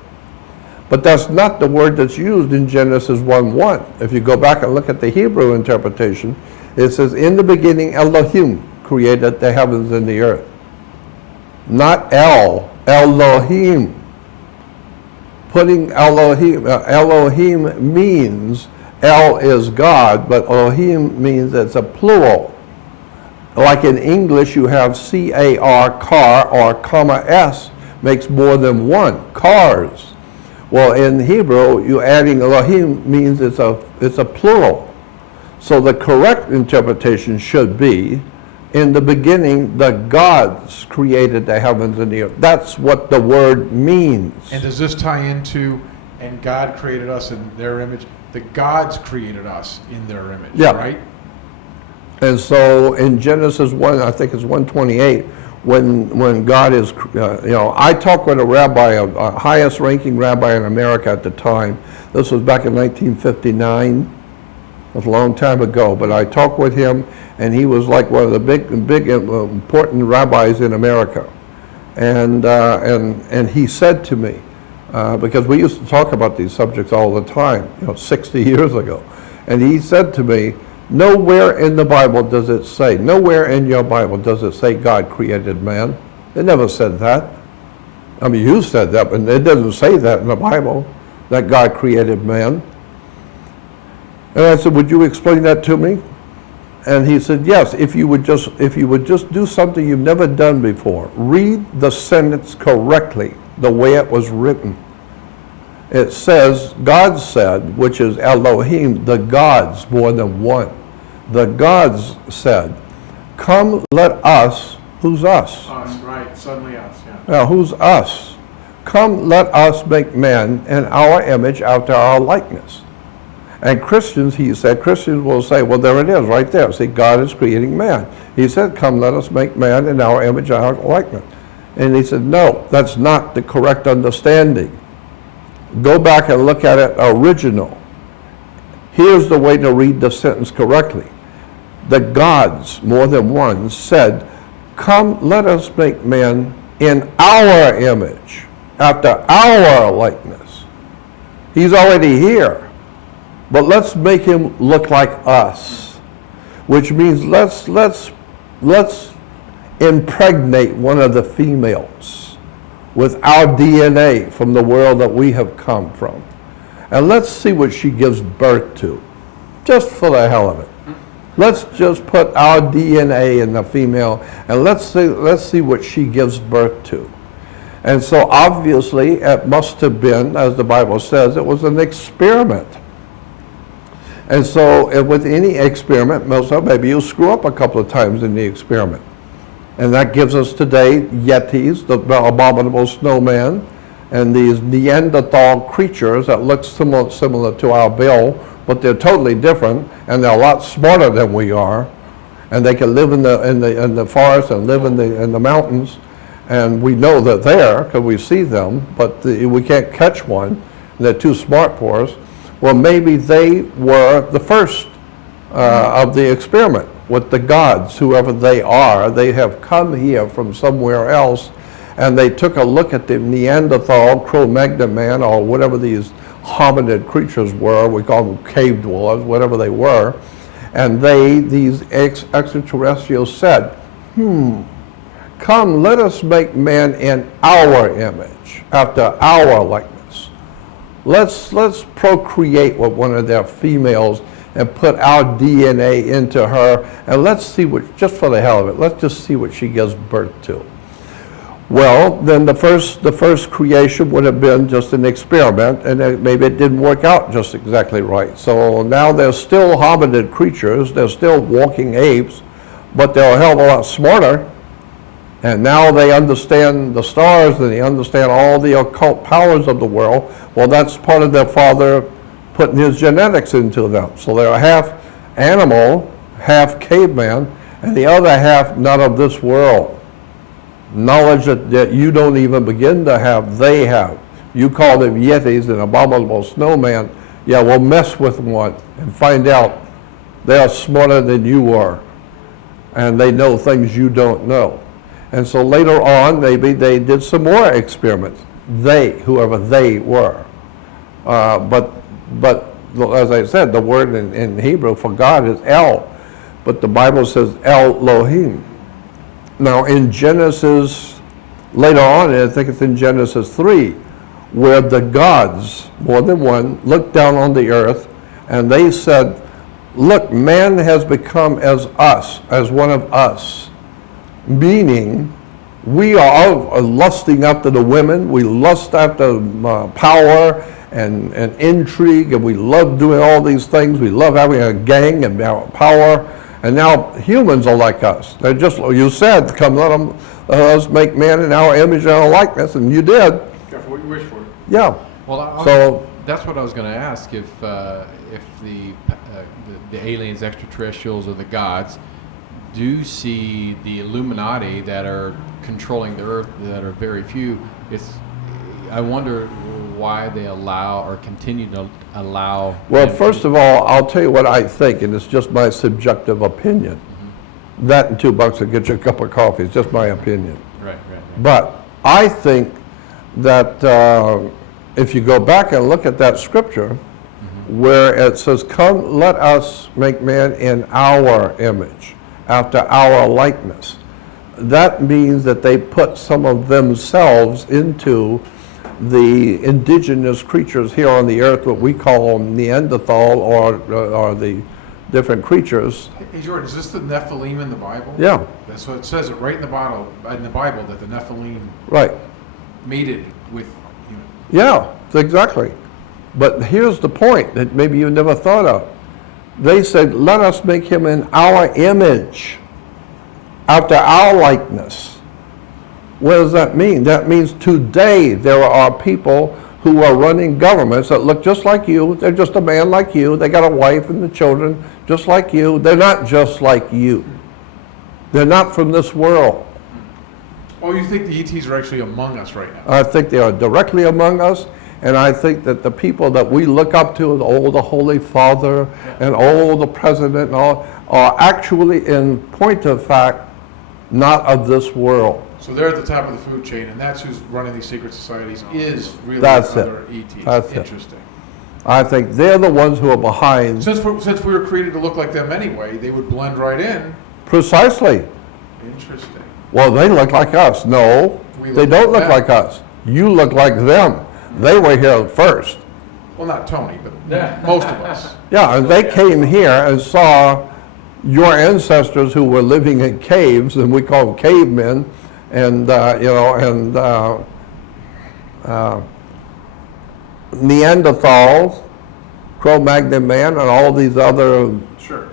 But that's not the word that's used in Genesis 1:1. If you go back and look at the Hebrew interpretation, it says, "In the beginning, Elohim created the heavens and the earth." Not El, Elohim. Putting Elohim means El is God, but Elohim means it's a plural. Like in English, you have C-A-R, car, or comma S makes more than one, cars. Well, in Hebrew, you adding Elohim means it's a plural. So the correct interpretation should be, in the beginning, the gods created the heavens and the earth. That's what the word means. And does this tie into, and God created us in their image? The gods created us in their image, Yeah. right? And so in Genesis 1, I think it's 128, when God is, I talked with a rabbi, a highest ranking rabbi in America at the time. This was back in 1959. It was a long time ago, but I talked with him, and he was like one of the big, important rabbis in America. And he said to me, because we used to talk about these subjects all the time, 60 years ago, and he said to me, nowhere in the Bible does it say, nowhere in your Bible does it say God created man. It never said that. I mean, you said that, but it doesn't say that in the Bible, that God created man. And I said, would you explain that to me? And he said, yes, if you would just do something you've never done before. Read the sentence correctly, the way it was written. It says, God said, which is Elohim, the gods, more than one. The gods said, come let us, who's us? Us, right, suddenly us, yeah. Now, who's us? Come let us make man in our image after our likeness. And Christians, he said, Christians will say, well, there it is, right there. See, God is creating man. He said, come, let us make man in our image and our likeness. And he said, no, that's not the correct understanding. Go back and look at it original. Here's the way to read the sentence correctly. The gods, more than one, said, come, let us make man in our image, after our likeness. He's already here. But let's make him look like us, which means let's impregnate one of the females with our DNA from the world that we have come from. And let's see what she gives birth to, just for the hell of it. Let's just put our DNA in the female, and let's see what she gives birth to. And so obviously it must have been, as the Bible says, it was an experiment. And so with any experiment, maybe you'll screw up a couple of times in the experiment. And that gives us today Yetis, the abominable snowman, and these Neanderthal creatures that look similar to our bill, but they're totally different, and they're a lot smarter than we are. And they can live in the forest and live in the mountains. And we know they're there because we see them, but we can't catch one. They're too smart for us. Well, maybe they were the first of the experiment with the gods, whoever they are. They have come here from somewhere else, and they took a look at the Neanderthal, Cro-Magnon man, or whatever these hominid creatures were. We call them cave dwellers, whatever they were. And these extraterrestrials said, come, let us make man in our image, after our likeness. Let's procreate with one of their females and put our DNA into her, and let's see what, just for the hell of it, let's just see what she gives birth to. Well, then the first creation would have been just an experiment, and maybe it didn't work out just exactly right. So now they're still hominid creatures, they're still walking apes, but they're a hell of a lot smarter. And now they understand the stars, and they understand all the occult powers of the world. Well, that's part of their father putting his genetics into them. So they're half animal, half caveman, and the other half not of this world. Knowledge that you don't even begin to have, they have. You call them Yetis, an abominable snowman. Yeah, we'll mess with one and find out they are smarter than you are, and they know things you don't know. And so later on, maybe they did some more experiments. They, whoever they were. But as I said, the word in Hebrew for God is El, but the Bible says Elohim. Now in Genesis, later on, I think it's in Genesis 3, where the gods, more than one, looked down on the earth, and they said, look, man has become as us, as one of us. Meaning, we are lusting after the women, we lust after power and intrigue, and we love doing all these things. We love having a gang and power, and now humans are like us. They're just, you said, come let us make man in our image and our likeness, and you did. Careful what you wish for. Yeah. Well, So that's what I was going to ask, if the aliens, extraterrestrials, or the gods do see the Illuminati that are controlling the earth, that are very few. I wonder why they allow or continue to allow? Well, them first of all, I'll tell you what I think, and it's just my subjective opinion. That and $2 will get you a cup of coffee. It's just my opinion. Right. But I think that if you go back and look at that scripture where it says, "Come, let us make man in our image, after our likeness," that means that they put some of themselves into the indigenous creatures here on the earth, what we call Neanderthal or the different creatures. Hey, Jordan, is this the Nephilim in the Bible? Yeah, That's what it says, it right in the Bible, that the Nephilim right. mated with, Yeah, exactly. But here's the point that maybe you never thought of. They said, "Let us make him in our image, after our likeness." What does that mean? That means today there are people who are running governments that look just like you. They're just a man like you. They got a wife and the children just like you. They're not just like you. They're not from this world. oh, you think the ETs are actually among us right now? I think they are directly among us, and I think that the people that we look up to, the Holy Father and the President and all, are actually, in point of fact, not of this world. So they're at the top of the food chain, and that's who's running these secret societies, is really That's it. other ETs. That's it. Interesting. I think they're the ones who are behind. Since we were created to look like them anyway, they would blend right in. Precisely. Interesting. Well, they look like us. No, We they look don't like look them. like us. You look like them. They were here first. Well, not Tony, but most of us. Yeah, and they came here and saw your ancestors who were living in caves, and we call them cavemen, and Neanderthals, Cro-Magnon man, and all these other Sure.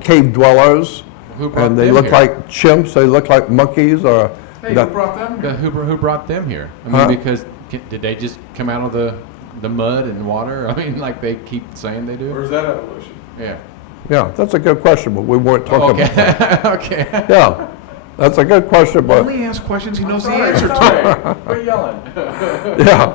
cave dwellers, Who brought and they them look here? like chimps. They look like monkeys, or Hey, that- who brought them? Who brought them here? I mean, Huh? because did they just come out of the mud and water? I mean, like they keep saying they do. Or is that evolution? Yeah. Yeah, that's a good question, but we weren't talking about that. Okay. okay. Yeah, that's a good question, but Only ask questions he knows the answer to. We're yelling. yeah.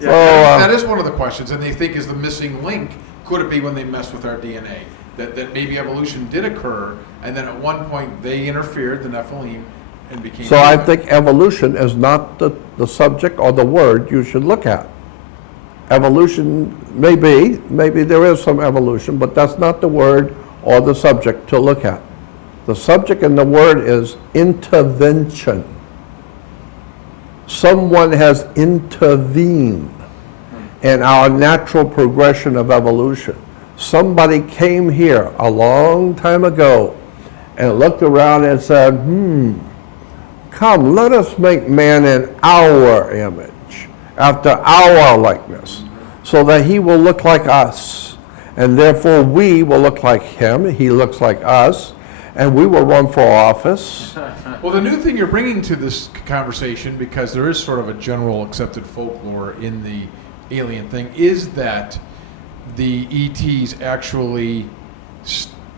So, That is one of the questions, and they think is the missing link. Could it be when they mess with our DNA? That maybe evolution did occur, and then at one point they interfered, the Nephilim, and became So I human. think evolution is not the subject or the word you should look at. Evolution maybe there is some evolution, but that's not the word or the subject to look at. The subject and the word is intervention. Someone has intervened in our natural progression of evolution. Somebody came here a long time ago and looked around and said, come, let us make man in our image, after our likeness, so that he will look like us. And therefore we will look like him, he looks like us, and we will run for office. Well, the new thing you're bringing to this conversation, because there is sort of a general accepted folklore in the alien thing, is that the ETs actually,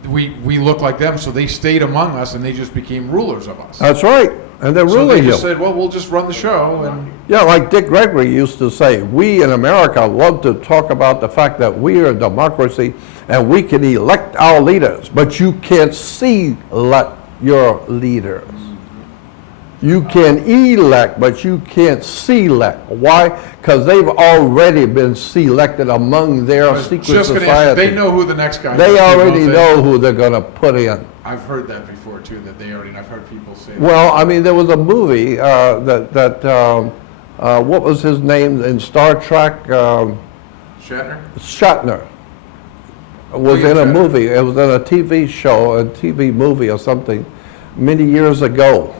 we look like them, so they stayed among us and they just became rulers of us. That's right, and they're So ruling they you. just said, well, we'll just run the show, and Yeah, like Dick Gregory used to say, we in America love to talk about the fact that we are a democracy and we can elect our leaders, but you can't select your leaders. You can elect, but you can't select. Why? Because they've already been selected among their secret just gonna ask, society. they know who the next guy is. They already don't they? know who they're going to put in. I've heard that before too, that they already, and I've heard people say that. Well, I mean, there was a movie what was his name in Star Trek? Shatner? Shatner was William in a Shatner. movie. It was in a TV show, a TV movie or something, many years ago.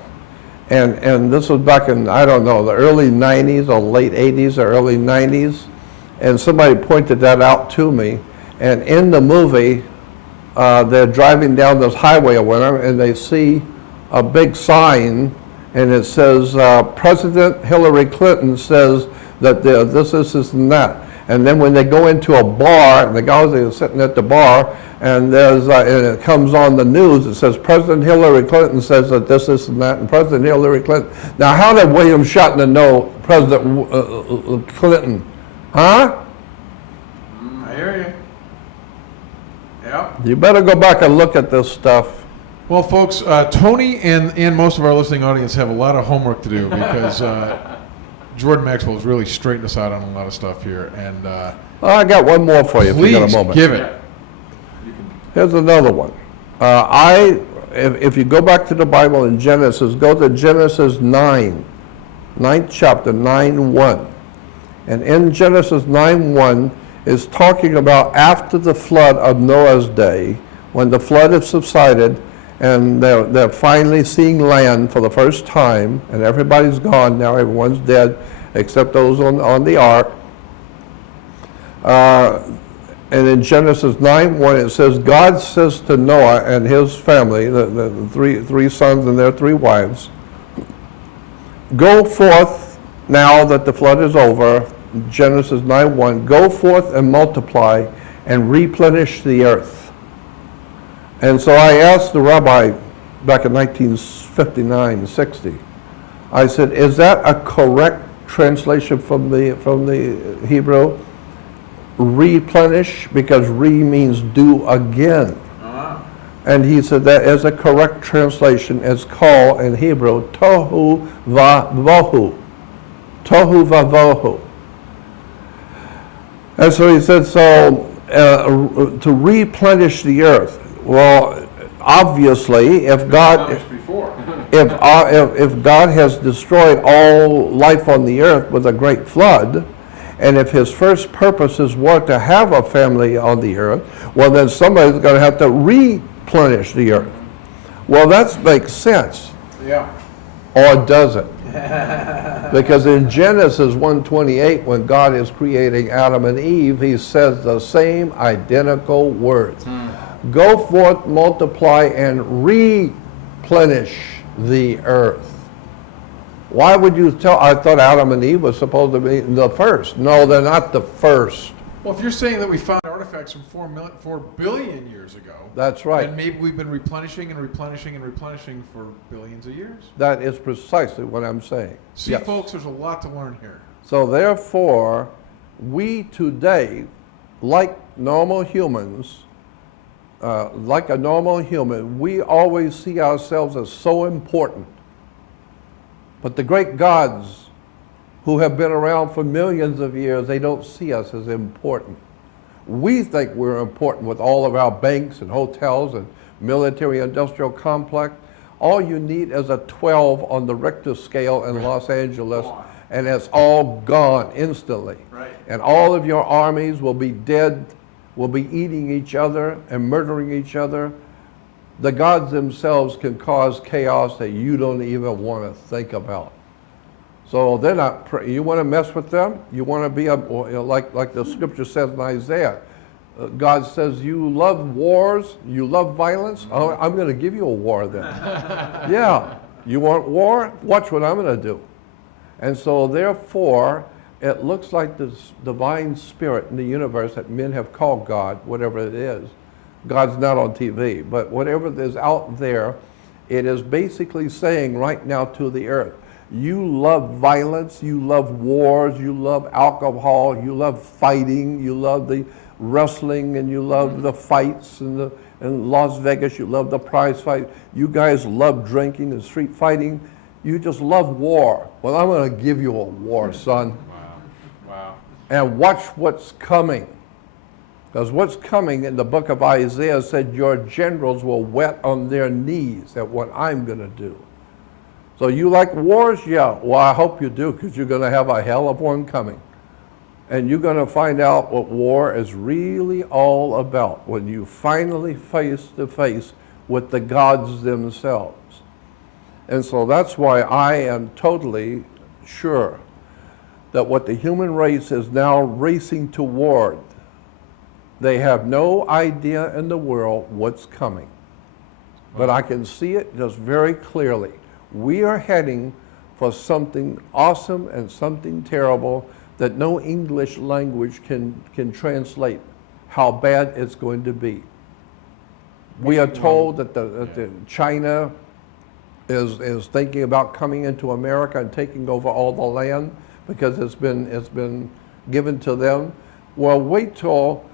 And this was back in, I don't know, the early 90s or late 80s or early 90s. And somebody pointed that out to me. And in the movie, they're driving down this highway or whatever, and they see a big sign, and it says, President Hillary Clinton says that this and that. And then when they go into a bar, and the guys are sitting at the bar, and and it comes on the news, it says President Hillary Clinton says that this and that, and President Hillary Clinton. Now, how did William Shatner know President Clinton? Huh? I hear you. Yeah. You better go back and look at this stuff. Well, folks, Tony and most of our listening audience have a lot of homework to do because Jordan Maxwell is really straightening us out on a lot of stuff here. And I got one more for you if you got a please moment. give it. Here's another one. If you go back to the Bible in Genesis, go to Genesis 9, 9th chapter, 9:1. And in Genesis 9:1 is talking about after the flood of Noah's day, when the flood has subsided, and they're finally seeing land for the first time, and everybody's gone now, everyone's dead, except those on the ark. And in Genesis 9:1 it says, God says to Noah and his family, the three sons and their 3 wives, go forth now that the flood is over, Genesis 9:1, go forth and multiply and replenish the earth. And so I asked the rabbi back in 1959-60, I said, is that a correct translation from the Hebrew? Replenish, because re means do again. And he said that is a correct translation. It's called in Hebrew tohu vavohu. Tohu vavohu. And so he said, to replenish the earth. Well, obviously, if God has destroyed all life on the earth with a great flood, and if his first purposes were to have a family on the earth, well, then somebody's going to have to replenish the earth. Well, that makes sense. Yeah. Or does it? Because in Genesis 1:28, when God is creating Adam and Eve, he says the same identical words. Go forth, multiply, and replenish the earth. Why would you tell? I thought Adam and Eve was supposed to be the first. No, they're not the first. Well, if you're saying that we found artifacts from 4 billion years ago, That's right. and maybe we've been replenishing and replenishing and replenishing for billions of years. That is precisely what I'm saying. See, Yes. folks, there's a lot to learn here. So therefore, we today, like normal humans, like a normal human, we always see ourselves as so important. But the great gods who have been around for millions of years, they don't see us as important. We think we're important with all of our banks and hotels and military industrial complex. All you need is a 12 on the Richter scale in Los Angeles, and it's all gone instantly. Right. And all of your armies will be dead, will be eating each other and murdering each other. The gods themselves can cause chaos that you don't even want to think about. So they're not, you want to mess with them? You want to be, like the scripture says in Isaiah, God says, you love wars, you love violence? Oh, I'm going to give you a war then. Yeah, you want war? Watch what I'm going to do. And so therefore, it looks like this divine spirit in the universe that men have called God, whatever it is. God's not on TV, but whatever is out there, it is basically saying right now to the earth, you love violence, you love wars, you love alcohol, you love fighting, you love the wrestling, and you love the fights in Las Vegas, you love the prize fight. You guys love drinking and street fighting. You just love war. Well, I'm going to give you a war, son. Wow. And watch what's coming. Because what's coming in the book of Isaiah said your generals will wet on their knees at what I'm going to do. So you like wars? Yeah. Well, I hope you do, because you're going to have a hell of one coming. And you're going to find out what war is really all about when you finally face to face with the gods themselves. And so that's why I am totally sure that what the human race is now racing toward, they have no idea in the world what's coming. But I can see it just very clearly. We are heading for something awesome and something terrible that no English language can translate how bad it's going to be. We are told that the China is thinking about coming into America and taking over all the land because it's been given to them. Well, wait till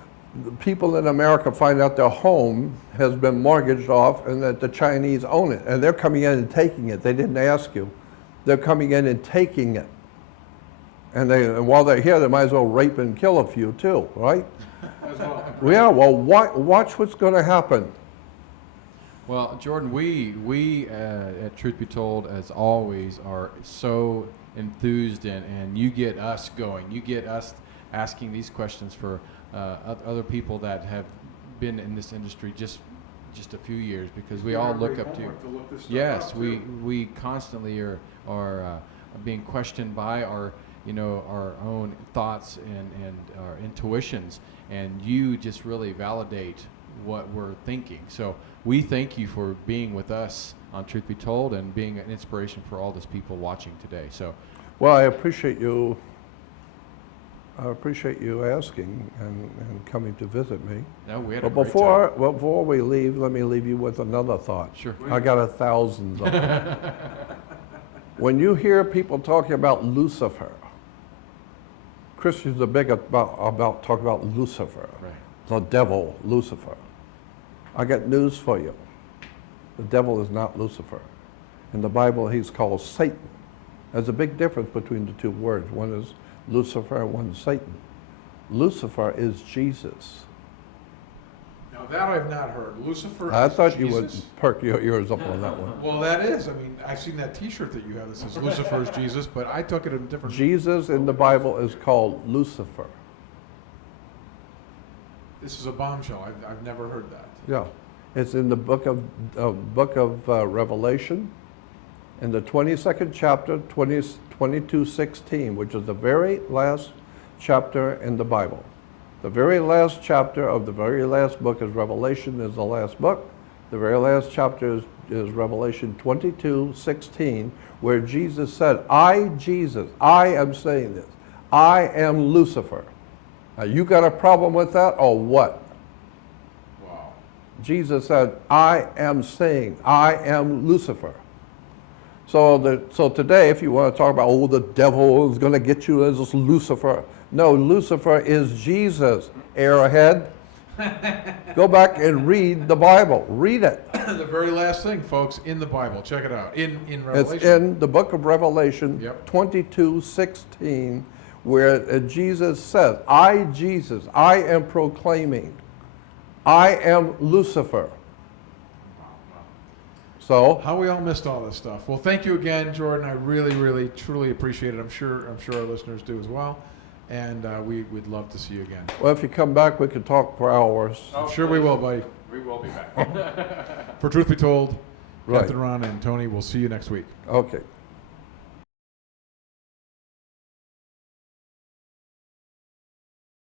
the people in America find out their home has been mortgaged off and that the Chinese own it, and they're coming in and taking it. They didn't ask you. They're coming in and taking it. And while they're here, they might as well rape and kill a few too, right? As well. Yeah, well, watch what's going to happen. Well, Jordan, we at Truth Be Told, as always, are so enthused, and you get us going. You get us asking these questions for other people that have been in this industry just a few years, because we all look up to you. Yes, we constantly are being questioned by our own thoughts and our intuitions, and you just really validate what we're thinking. So we thank you for being with us on Truth Be Told and being an inspiration for all these people watching today. So, well, I appreciate you. I appreciate you asking and coming to visit me. no, we had But a great before we leave, let me leave you with another thought. Sure. I got 1,000 of them. When you hear people talking about Lucifer, Christians are big about talking about Lucifer, Right. the devil, Lucifer. I got news for you. The devil is not Lucifer. In the Bible, he's called Satan. There's a big difference between the two words. One is Lucifer and one is Satan. Lucifer is Jesus. Now that I've not heard. Lucifer I is thought you would Jesus? perk your ears up on that one. Well, that is. I mean, I've seen that T-shirt that you have that says Lucifer is Jesus, but I took it in a different. Jesus in the Bible is called Lucifer. This is a bombshell. I've never heard that. Yeah, it's in the book of Revelation, in the 22nd chapter, 22:16, which is the very last chapter in the Bible. The very last chapter of the very last book is Revelation, is the last book. The very last chapter is Revelation 22:16, where Jesus said, Jesus, I am saying this, I am Lucifer. Now, you got a problem with that or what? Wow. Jesus said, I am saying, I am Lucifer. So today, if you want to talk about, the devil is going to get you as this Lucifer. No, Lucifer is Jesus, airhead. Go back and read the Bible. Read it. The very last thing, folks, in the Bible. Check it out. In Revelation. It's in the book of Revelation, Yep. 22:16, where Jesus says, Jesus, I am proclaiming, I am Lucifer. So, How we all missed all this stuff. Well, thank you again, Jordan. I really, really, truly appreciate it. I'm sure our listeners do as well. And we'd love to see you again. well, if you come back, we can talk for hours. I'm sure we will, buddy. We will be back. For Truth Be Told, Right. Captain Ron and Tony, we'll see you next week. Okay.